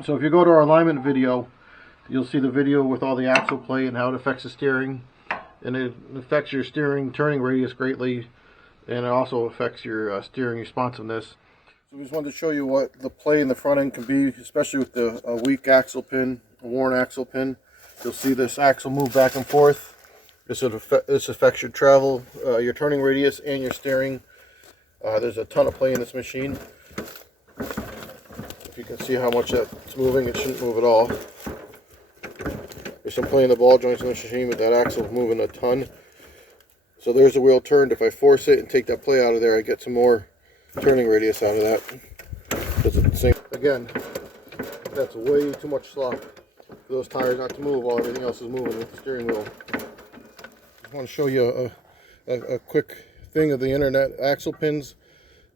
So if you go to our alignment video, you'll see the video with all the axle play and how it affects the steering. And it affects your steering turning radius greatly, and it also affects your steering responsiveness. So we just wanted to show you what the play in the front end can be, especially with the weak axle pin, a worn axle pin. You'll see this axle move back and forth. This affects your travel, your turning radius, and your steering. There's a ton of play in this machine. If you can see how much that's moving, it shouldn't move at all. There's some play in the ball joints in the machine, but that axle is moving a ton. So there's the wheel turned. If I force it and take that play out of there, I get some more turning radius out of that. Does the same again. That's way too much slop for those tires not to move while everything else is moving with the steering wheel. Just want to show you a quick thing of the internet axle pins.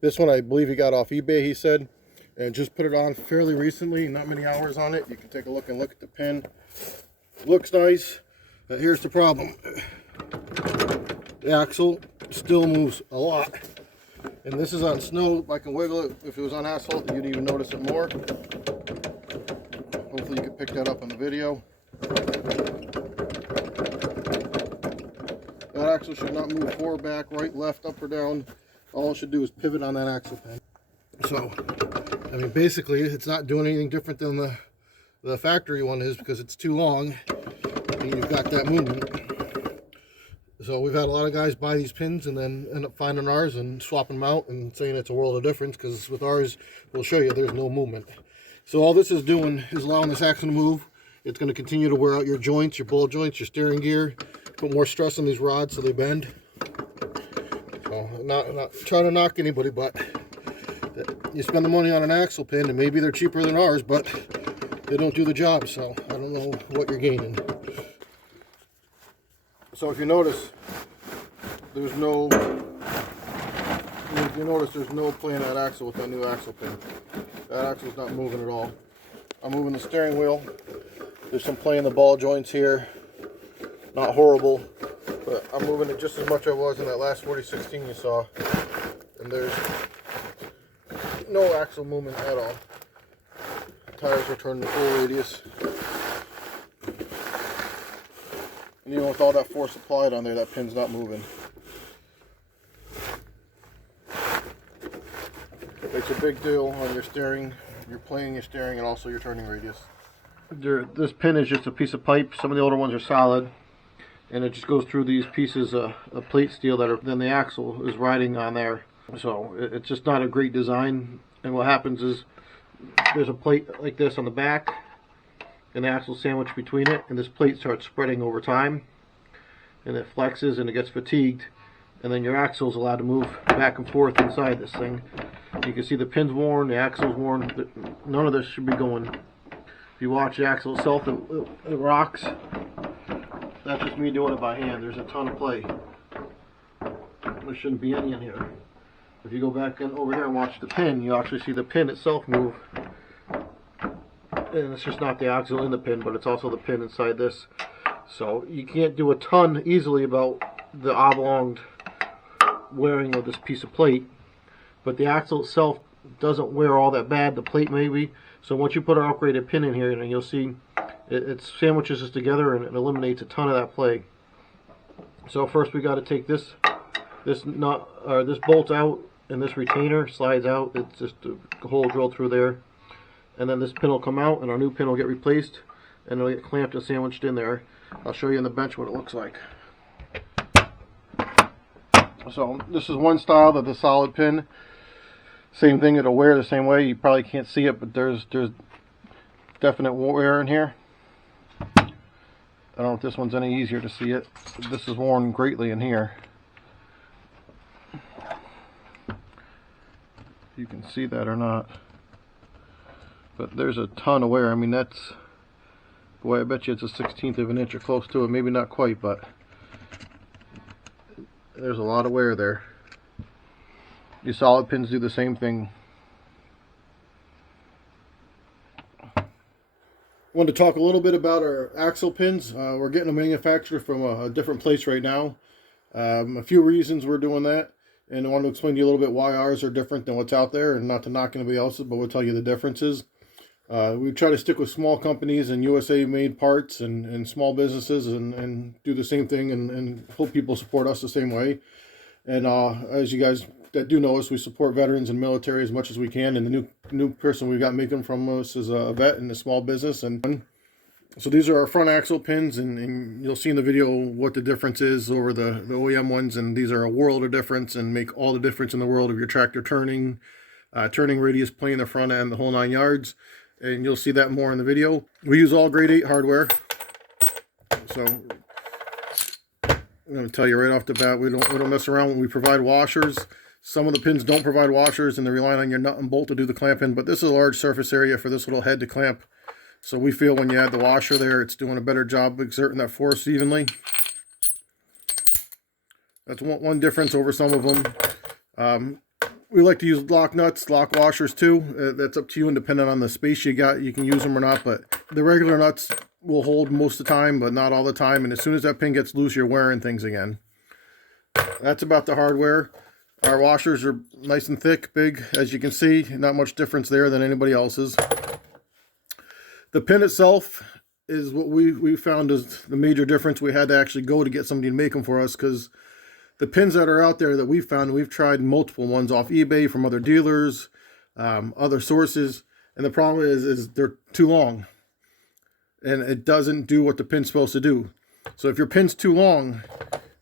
This one I believe he got off eBay, he said, and just put it on fairly recently, not many hours on it. You can take a look at the pin. Looks nice, but here's the problem. The axle still moves a lot. And this is on snow. I can wiggle it. If it was on asphalt, you'd even notice it more. Hopefully you can pick that up on the video. That axle should not move forward, back, right, left, up, or down. All it should do is pivot on that axle pin. So, I mean, basically, it's not doing anything different than the factory one is, because it's too long and you've got that movement. So we've had a lot of guys buy these pins and then end up finding ours and swapping them out and saying it's a world of difference, because with ours, we'll show you there's no movement. So all this is doing is allowing this axle to move. It's going to continue to wear out your joints, your ball joints, your steering gear, put more stress on these rods so they bend. So not trying to knock anybody, but you spend the money on an axle pin and maybe they're cheaper than ours, but they don't do the job, so I don't know what you're gaining. So if you notice, there's no play in that axle with that new axle pin. That axle's not moving at all. I'm moving the steering wheel. There's some play in the ball joints here. Not horrible, but I'm moving it just as much as I was in that last 4016 you saw. And there's no axle movement at all. Tires are turned to full radius. And even with all that force applied on there, that pin's not moving. It makes a big deal on your steering, your playing your steering, and also your turning radius. This pin is just a piece of pipe. Some of the older ones are solid, and it just goes through these pieces of plate steel that are then the axle is riding on there. So it's just not a great design. And what happens is there's a plate like this on the back, and the axle sandwiched between it, and this plate starts spreading over time, and it flexes and it gets fatigued, and then your axle is allowed to move back and forth inside this thing. You can see the pin's worn, the axle's worn. None of this should be going. If you watch the axle itself, it rocks. That's just me doing it by hand. There's a ton of play. There shouldn't be any in here. If you go back in over here and watch the pin, you actually see the pin itself move. And it's just not the axle in the pin, but it's also the pin inside this. So you can't do a ton easily about the oblonged wearing of this piece of plate. But the axle itself doesn't wear all that bad. The plate maybe. So once you put an upgraded pin in here, and you'll see it sandwiches this together and it eliminates a ton of that play. So first we got to take this bolt out, and this retainer slides out. It's just a hole drilled through there, and then this pin will come out and our new pin will get replaced, and it'll get clamped and sandwiched in there. I'll show you on the bench what it looks like. So this is one style of the solid pin. Same thing, it'll wear the same way. You probably can't see it, but there's definite wear in here. I don't know if this one's any easier to see it. This is worn greatly in here. You can see that or not, but there's a ton of wear. I mean, that's, boy, I bet you it's a 1/16 of an inch or close to it. Maybe not quite, but there's a lot of wear there. These solid pins do the same thing. Wanted to talk a little bit about our axle pins. We're getting a manufacturer from a different place right now. A few reasons we're doing that, and I want to explain to you a little bit why ours are different than what's out there, and not to knock anybody else's, but we'll tell you the differences. We try to stick with small companies and USA made parts and small businesses and do the same thing and hope people support us the same way. And as you guys that do know us, we support veterans and military as much as we can. And the new person we got making from us is a vet in a small business. And so these are our front axle pins, and you'll see in the video what the difference is over the OEM ones. And these are a world of difference and make all the difference in the world of your tractor turning, turning radius, playing the front end, the whole 9 yards. And you'll see that more in the video. We use all grade 8 hardware. So I'm going to tell you right off the bat, we don't mess around when we provide washers. Some of the pins don't provide washers, and they're relying on your nut and bolt to do the clamping, but this is a large surface area for this little head to clamp. So we feel when you add the washer there, it's doing a better job exerting that force evenly. That's one difference over some of them. We like to use lock nuts, lock washers too. That's up to you, and depending on the space you got, you can use them or not. But the regular nuts will hold most of the time, but not all the time. And as soon as that pin gets loose, you're wearing things again. That's about the hardware. Our washers are nice and thick, big, as you can see. Not much difference there than anybody else's. The pin itself is what we found is the major difference. We had to actually go to get somebody to make them for us, because the pins that are out there that we've found, we've tried multiple ones off eBay from other dealers, other sources, and the problem is they're too long, and it doesn't do what the pin's supposed to do. So if your pin's too long,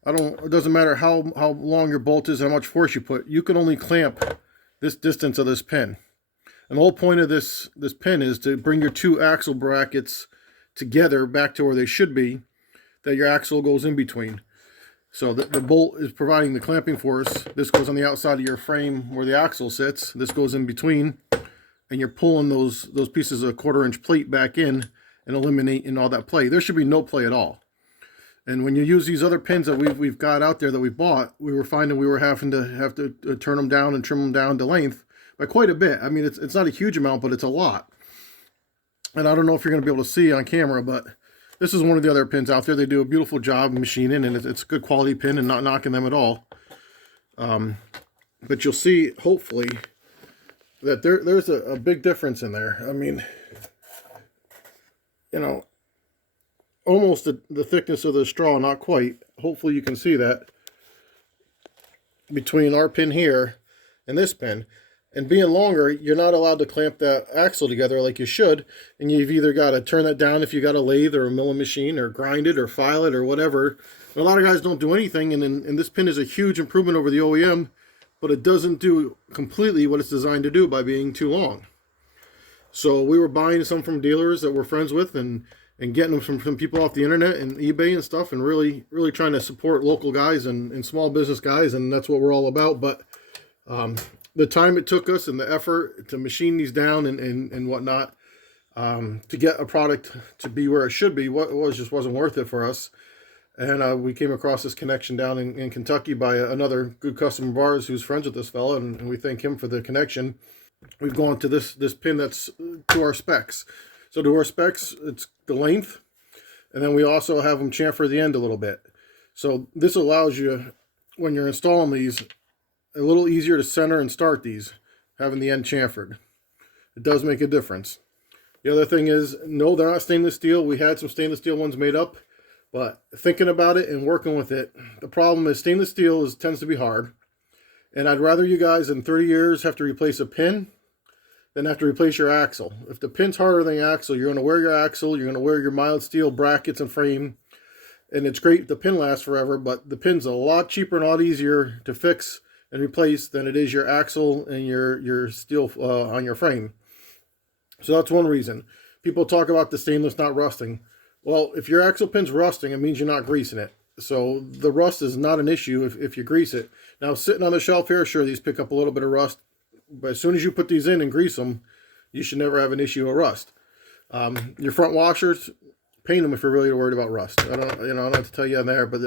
it doesn't matter how long your bolt is and how much force you put, you can only clamp this distance of this pin. And the whole point of this pin is to bring your two axle brackets together back to where they should be, that your axle goes in between. So the bolt is providing the clamping force. This goes on the outside of your frame where the axle sits. This goes in between, and you're pulling those pieces of 1/4-inch plate back in and eliminating all that play. There should be no play at all. And when you use these other pins that we've got out there that we bought, we were finding we were having to turn them down and trim them down to length by quite a bit. I mean, it's not a huge amount, but it's a lot. And I don't know if you're going to be able to see on camera, but this is one of the other pins out there. They do a beautiful job machining, and it's a good quality pin and not knocking them at all. But you'll see, hopefully, that there's a big difference in there. I mean, you know, almost the thickness of the straw, not quite. Hopefully you can see that between our pin here and this pin. And being longer, you're not allowed to clamp that axle together like you should. And you've either got to turn that down if you got a lathe or a milling machine, or grind it or file it or whatever. And a lot of guys don't do anything, and this pin is a huge improvement over the OEM, but it doesn't do completely what it's designed to do by being too long. So we were buying some from dealers that we're friends with, and getting them from people off the internet and eBay and stuff, and really trying to support local guys and small business guys, and that's what we're all about. But the time it took us and the effort to machine these down and whatnot, to get a product to be where it should be, just wasn't worth it for us. And we came across this connection down in Kentucky by another good customer of ours who's friends with this fella, and we thank him for the connection. We've gone to this pin that's to our specs. So to our specs, it's the length, and then we also have them chamfer the end a little bit. So this allows you, when you're installing these, a little easier to center and start these, having the end chamfered. It does make a difference. The other thing is, no, they're not stainless steel. We had some stainless steel ones made up, but thinking about it and working with it, the problem is stainless steel tends to be hard. And I'd rather you guys in 30 years have to replace a pin than have to replace your axle. If the pin's harder than the axle, you're going to wear your axle, you're going to wear your mild steel brackets and frame, and it's great, the pin lasts forever, but the pin's a lot cheaper and a lot easier to fix and replace than it is your axle and your steel on your frame. So that's one reason. People talk about the stainless not rusting. Well, if your axle pin's rusting, it means you're not greasing it. So the rust is not an issue if you grease it. Now, sitting on the shelf here, sure, these pick up a little bit of rust, but as soon as you put these in and grease them, you should never have an issue with rust. Your front washers, paint them if you're really worried about rust. I don't have to tell you on there, but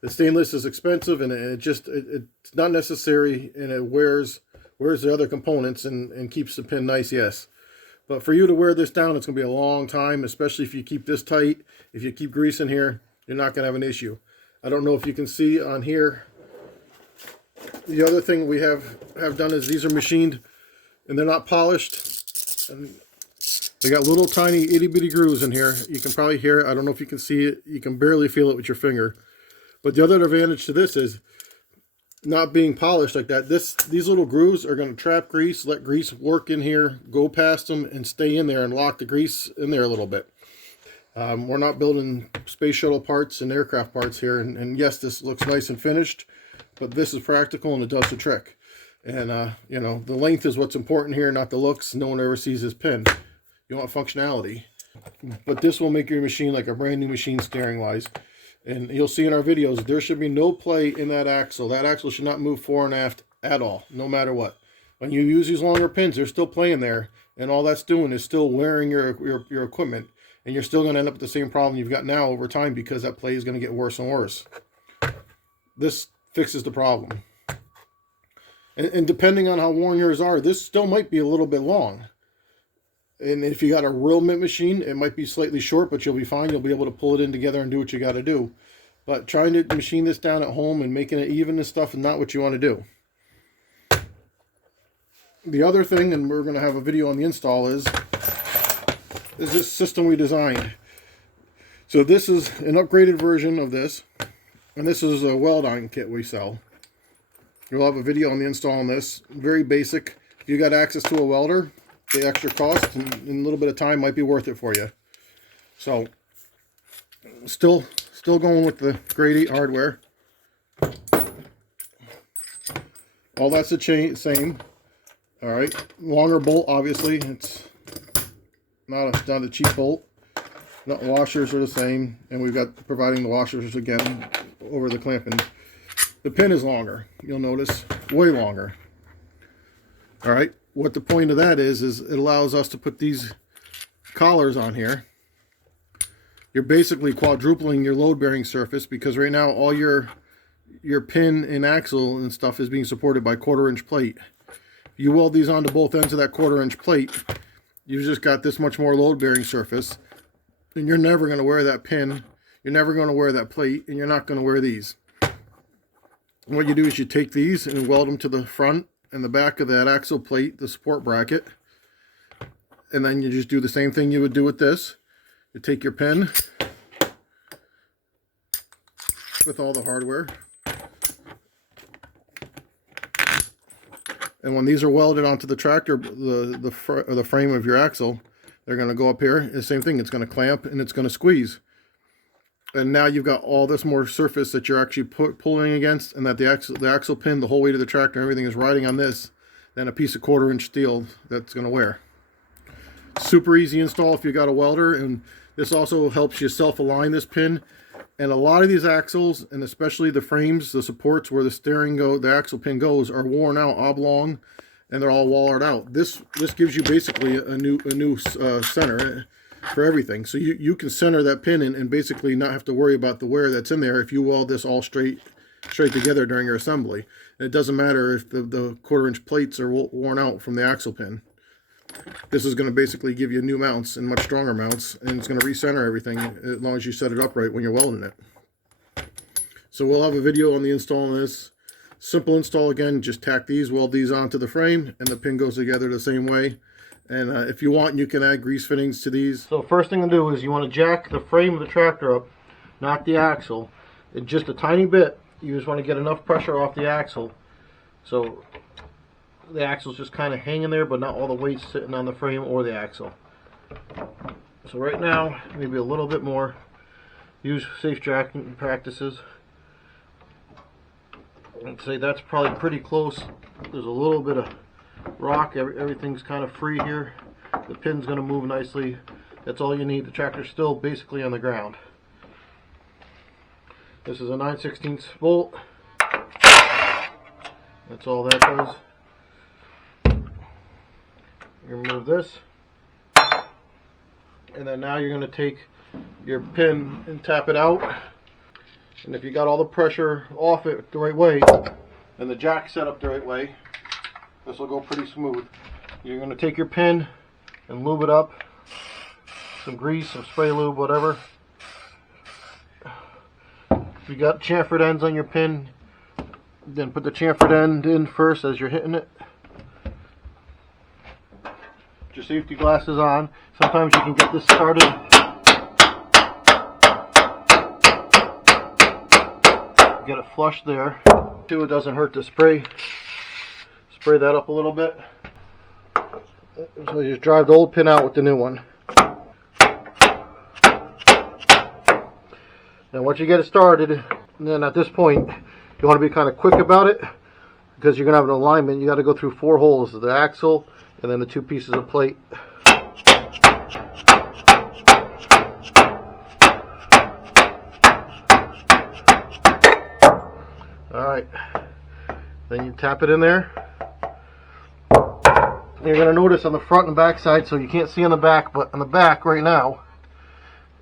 the stainless is expensive, and it's not necessary, and it wears the other components and keeps the pin nice, yes. But for you to wear this down, it's going to be a long time, especially if you keep this tight. If you keep greasing here, you're not going to have an issue. I don't know if you can see on here. The other thing we have done is these are machined, and they're not polished. And They got little tiny itty bitty grooves in here. You can probably hear it. I don't know if you can see it. You can barely feel it with your finger. But the other advantage to this is not being polished like that. These little grooves are going to trap grease, let grease work in here, go past them, and stay in there and lock the grease in there a little bit. We're not building space shuttle parts and aircraft parts here. And yes, this looks nice and finished, but this is practical and it does the trick. And, you know, the length is what's important here, not the looks. No one ever sees this pin. You want functionality. But this will make your machine like a brand new machine steering-wise. And you'll see in our videos, there should be no play in that axle. That axle should not move fore and aft at all, no matter what. When you use these longer pins, they're still playing there. And all that's doing is still wearing your equipment. And you're still going to end up with the same problem you've got now over time because that play is going to get worse and worse. This fixes the problem. And depending on how worn yours are, this still might be a little bit long. And if you got a real mint machine, it might be slightly short, but you'll be fine. You'll be able to pull it in together and do what you got to do. But trying to machine this down at home and making it even and stuff is not what you want to do. The other thing, and we're going to have a video on the install, is this system we designed. So this is an upgraded version of this. And this is a weld-on kit we sell. You'll have a video on the install on this. Very basic. If you got access to a welder, the extra cost and a little bit of time might be worth it for you. So, still going with the grade 8 hardware. All that's the same. All right, longer bolt. Obviously, it's not a cheap bolt. Washers are the same, and we've got providing the washers again over the clamping. The pin is longer. You'll notice way longer. All right. What the point of that is it allows us to put these collars on here. You're basically quadrupling your load-bearing surface because right now all your pin and axle and stuff is being supported by 1/4-inch plate. You weld these onto both ends of that 1/4-inch plate, you've just got this much more load-bearing surface, and you're never going to wear that pin, you're never going to wear that plate, and you're not going to wear these. What you do is you take these and weld them to the front and the back of that axle plate, the support bracket, and then you just do the same thing you would do with this. You take your pin with all the hardware, and when these are welded onto the tractor, the frame of your axle, they're going to go up here. The same thing, it's going to clamp and it's going to squeeze. And now you've got all this more surface that you're actually pulling against, and that the axle pin, the whole weight of the tractor, everything is riding on this, than a piece of 1/4-inch steel that's going to wear. Super easy install if you got a welder, and this also helps you self-align this pin. And a lot of these axles, and especially the frames, the supports where the axle pin goes, are worn out, oblong, and they're all wallered out. This gives you basically a new center for everything. So you can center that pin and basically not have to worry about the wear that's in there if you weld this all straight together during your assembly. And it doesn't matter if the 1/4-inch plates are worn out from the axle pin. This is going to basically give you new mounts and much stronger mounts, and it's going to recenter everything as long as you set it up right when you're welding it. So we'll have a video on the install on this. Simple install again, just tack these, weld these onto the frame, and the pin goes together the same way. And if you want, you can add grease fittings to these. So first thing to do is you want to jack the frame of the tractor up, not the axle. It's just a tiny bit. You just want to get enough pressure off the axle. So the axle's just kind of hanging there, but not all the weight's sitting on the frame or the axle. So right now, maybe a little bit more. Use safe jacking practices. I'd say that's probably pretty close. There's a little bit of rock, everything's kind of free here. The pin's going to move nicely. That's all you need. The tractor's still basically on the ground. This is a 9/16 bolt. That's all that does. You remove this, and then now you're going to take your pin and tap it out. And if you got all the pressure off it the right way and the jack set up the right way, this will go pretty smooth. You're going to take your pin and lube it up. Some grease, some spray lube, whatever. If you got chamfered ends on your pin, then put the chamfered end in first as you're hitting it. your safety glasses on. Sometimes you can get this started. Get it flush there. Too, it doesn't hurt to spray that up a little bit. So you just drive the old pin out with the new one. And once you get it started, and then at this point, you want to be kind of quick about it because you're going to have an alignment. You got to go through 4 holes, the axle and then the 2 pieces of plate. Alright, then you tap it in there. You're going to notice on the front and back side, so you can't see on the back, but on the back right now,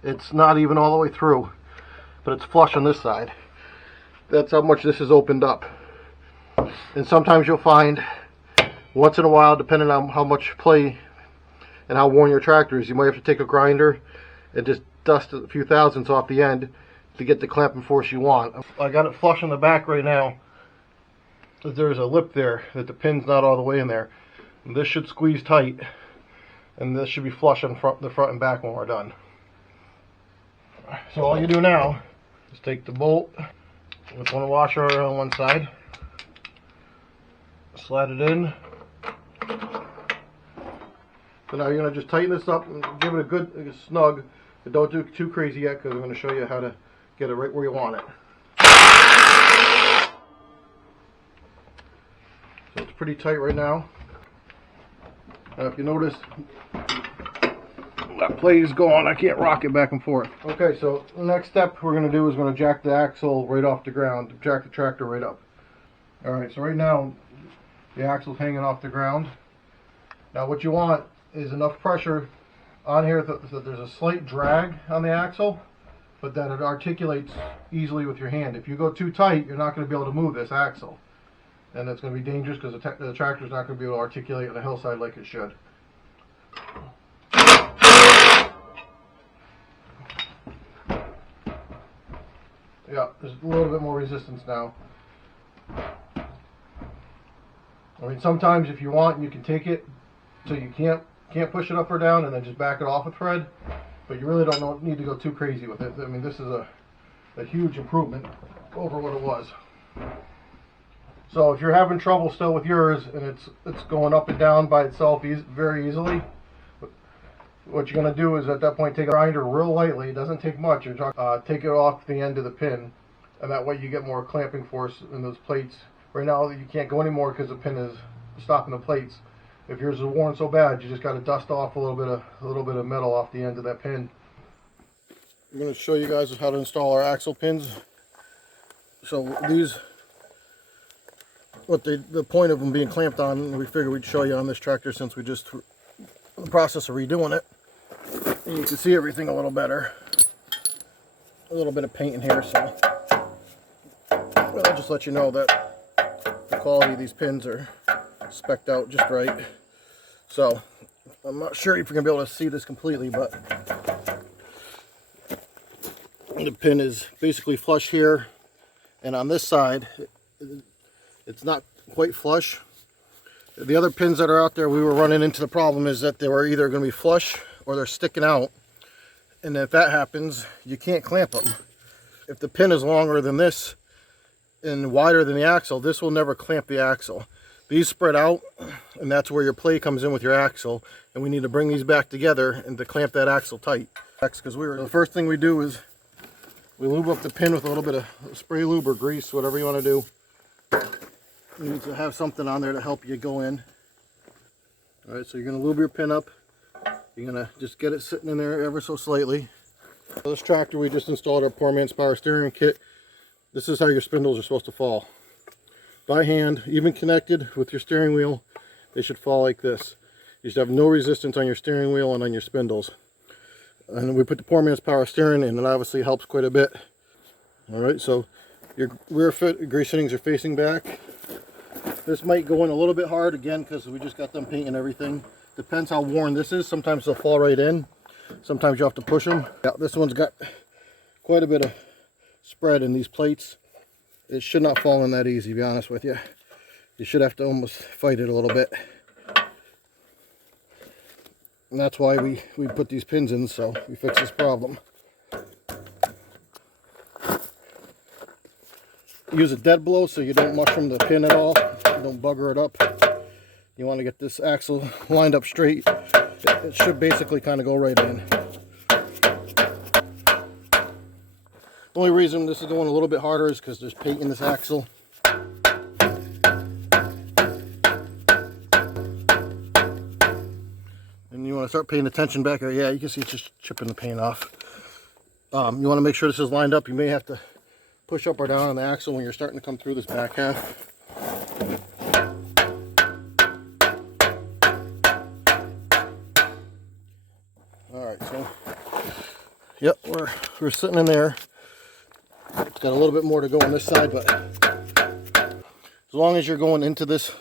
it's not even all the way through. But it's flush on this side. That's how much this is opened up. And sometimes you'll find, once in a while, depending on how much play and how worn your tractor is, you might have to take a grinder and just dust a few thousandths off the end to get the clamping force you want. I got it flush on the back right now. There's a lip there that the pin's not all the way in there. And this should squeeze tight, and this should be flush on the front and back when we're done. So all you do now, just take the bolt with one washer on one side, slide it in. So now you're going to just tighten this up and give it a good snug, but don't do it too crazy yet because I'm going to show you how to get it right where you want it. So it's pretty tight right now. Now if you notice, that plate is gone. I can't rock it back and forth. Okay, so the next step we're going to do is going to jack the axle right off the ground, jack the tractor right up. Alright, so right now the axle's hanging off the ground. Now what you want is enough pressure on here that there's a slight drag on the axle, but that it articulates easily with your hand. If you go too tight, you're not going to be able to move this axle. And it's going to be dangerous because the tractor's not going to be able to articulate on a hillside like it should. Yeah, there's a little bit more resistance now. I mean, sometimes if you want, you can take it so you can't push it up or down and then just back it off with thread. But you really don't need to go too crazy with it. I mean, this is a huge improvement over what it was. So if you're having trouble still with yours and it's going up and down by itself very easily, what you're going to do is at that point take a grinder real lightly. It doesn't take much. Take it off the end of the pin, and that way you get more clamping force in those plates. Right now you can't go anymore because the pin is stopping the plates. If yours is worn so bad, you just got to dust off a little bit of metal off the end of that pin. I'm going to show you guys how to install our axle pins. So these, the point of them being clamped on, we figured we'd show you on this tractor since we just in the process of redoing it. And you can see everything a little better. A little bit of paint in here, so well, I'll just let you know that the quality of these pins are spec'd out just right. So I'm not sure if you're gonna be able to see this completely, but the pin is basically flush here, and on this side it's not quite flush. The other pins that are out there, we were running into the problem is that they were either going to be flush or they're sticking out, and if that happens, you can't clamp them. If the pin is longer than this and wider than the axle, this will never clamp the axle. These spread out, and that's where your play comes in with your axle, and we need to bring these back together and to clamp that axle tight. Because the first thing we do is we lube up the pin with a little bit of spray lube or grease, whatever you want to do. You need to have something on there to help you go in. Alright, so you're going to lube your pin up. You're going to just get it sitting in there ever so slightly. For this tractor, we just installed our Poor Man's Power Steering Kit. This is how your spindles are supposed to fall. By hand, even connected with your steering wheel, they should fall like this. You should have no resistance on your steering wheel and on your spindles. And we put the Poor Man's Power Steering in, and it obviously helps quite a bit. Alright, so your rear grease fittings are facing back. This might go in a little bit hard again because we just got them paint and everything. Depends how worn this is. Sometimes they'll fall right in. Sometimes you have to push them. Yeah, this one's got quite a bit of spread in these plates. It should not fall in that easy, to be honest with you. You should have to almost fight it a little bit. And that's why we put these pins in, so we fix this problem. Use a dead blow so you don't mushroom the pin at all. You don't bugger it up. You want to get this axle lined up straight. It should basically kind of go right in. The only reason this is going a little bit harder is because there's paint in this axle. And you want to start paying attention back here. Yeah, you can see it's just chipping the paint off. You want to make sure this is lined up. You may have to push up or down on the axle when you're starting to come through this back half. Alright, so yep, we're sitting in there. It's got a little bit more to go on this side, but as long as you're going into this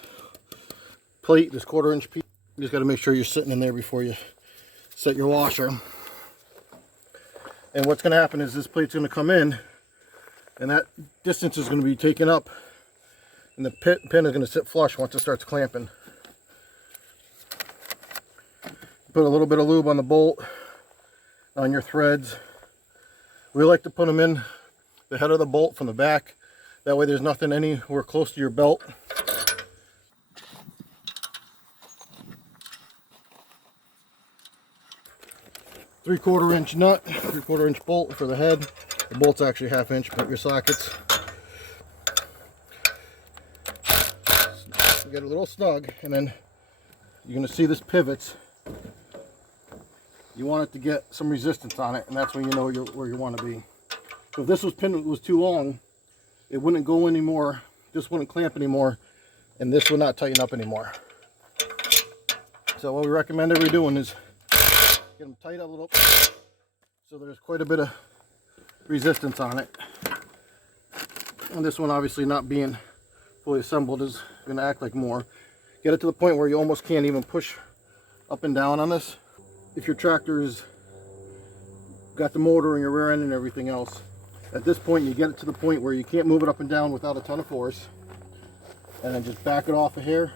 plate, this 1/4 inch piece, you just got to make sure you're sitting in there before you set your washer. And what's going to happen is this plate's going to come in, and that distance is going to be taken up, and the pin is going to sit flush once it starts clamping. Put a little bit of lube on the bolt, on your threads. We like to put them in the head of the bolt from the back. That way there's nothing anywhere close to your belt. Three-quarter inch nut, 3/4 inch bolt for the head. The bolt's actually 1/2 inch, put your sockets. Get a little snug, and then you're going to see this pivots. You want it to get some resistance on it, and that's when you know where you want to be. So if this pin was too long, it wouldn't go anymore, this wouldn't clamp anymore, and this would not tighten up anymore. So what we recommend everybody doing is get them tight a little, so there's quite a bit of resistance on it. And this one, obviously not being fully assembled, is going to act like more. Get it to the point where you almost can't even push up and down on this. If your tractor's got the motor and your rear end and everything else, at this point you get it to the point where you can't move it up and down without a ton of force, and then just back it off of here.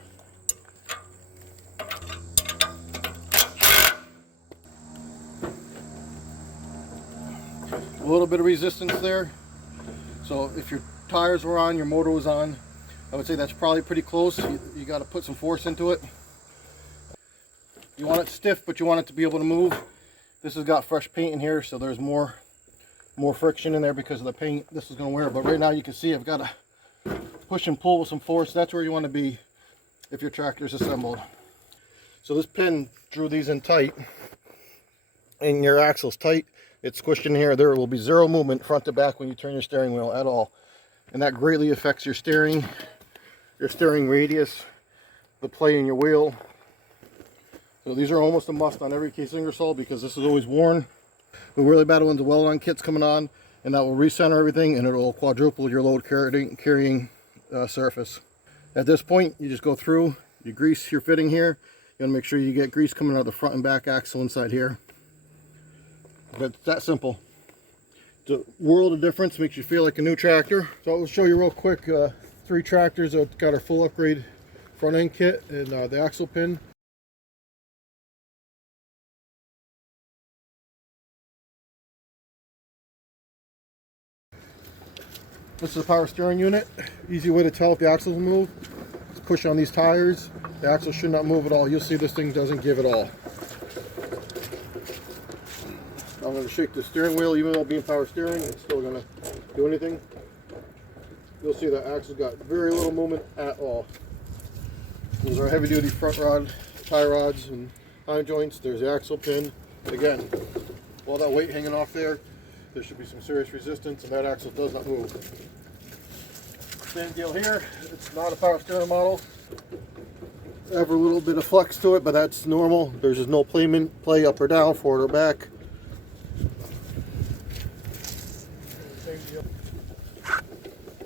A little bit of resistance there. So if your tires were on, your motor was on, I would say that's probably pretty close. You got to put some force into it. You want it stiff, but you want it to be able to move. This has got fresh paint in here, so there's more friction in there because of the paint this is going to wear. But right now you can see I've got to push and pull with some force. That's where you want to be if your tractor is assembled. So this pin drew these in tight, and your axle's tight. It's squished in here. There will be zero movement front to back when you turn your steering wheel at all, and that greatly affects your steering radius, the play in your wheel. So these are almost a must on every Case Ingersoll because this is always worn. The really bad ones, the weld-on kits coming on, and that will recenter everything, and it will quadruple your load carrying surface. At this point, you just go through, you grease your fitting here. You want to make sure you get grease coming out of the front and back axle inside here. But it's that simple. It's a world of difference, makes you feel like a new tractor. So I'll show you real quick 3 tractors that got our full upgrade front end kit and the axle pin. This is a power steering unit. Easy way to tell if the axles will move is push on these tires. The axle should not move at all. You'll see this thing doesn't give at all. I'm going to shake the steering wheel. Even though being power steering, it's still going to do anything. You'll see that axle's got very little movement at all. Those are heavy duty front rod, tie rods, and line joints. There's the axle pin. Again, all that weight hanging off there, there should be some serious resistance, and that axle does not move. Same deal here. It's not a power steering model. Have a little bit of flex to it, but that's normal. There's just no play up or down, forward or back. Same deal.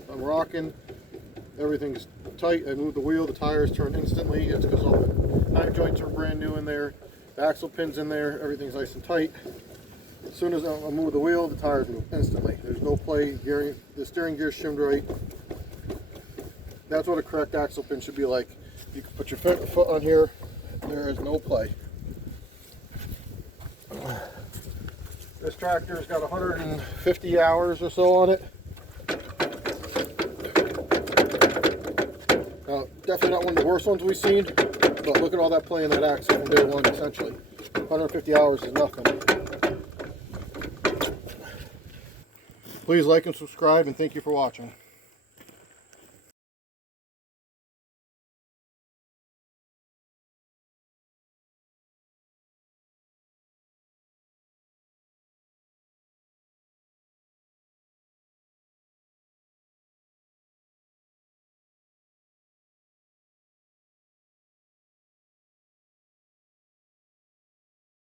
I'm rocking. Everything's tight. I move the wheel, the tires turn instantly. It's because all the line joints are brand new in there. The axle pin's in there. Everything's nice and tight. As soon as I move the wheel, the tires move instantly. There's no play. The steering gear's shimmed right. That's what a correct axle pin should be like. You can put your foot on here. There is no play. This tractor's got 150 hours or so on it. Now, definitely not one of the worst ones we've seen, but look at all that play in that axle from day one, essentially. 150 hours is nothing. Please like and subscribe, and thank you for watching.